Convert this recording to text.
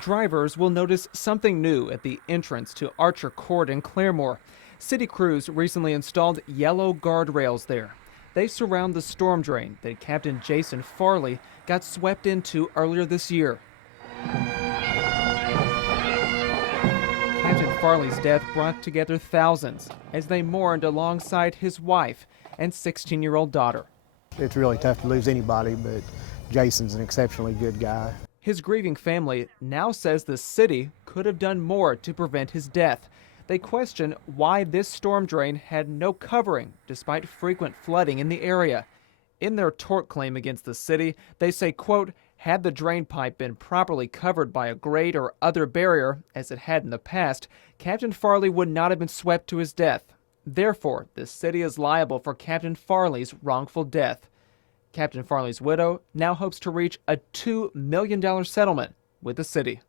Drivers will notice something new at the entrance to Archer Court in Claremore. City crews recently installed yellow guardrails there. They surround the storm drain that Captain Jason Farley got swept into earlier this year. Captain Farley's death brought together thousands as they mourned alongside his wife and 16-year-old daughter. It's really tough to lose anybody, but Jason's an exceptionally good guy. His grieving family now says the city could have done more to prevent his death. They question why this storm drain had no covering despite frequent flooding in the area. In their tort claim against the city, they say, quote, had the drain pipe been properly covered by a grate or other barrier, as it had in the past, Captain Farley would not have been swept to his death. Therefore, the city is liable for Captain Farley's wrongful death. Captain Farley's widow now hopes to reach a $2 million settlement with the city.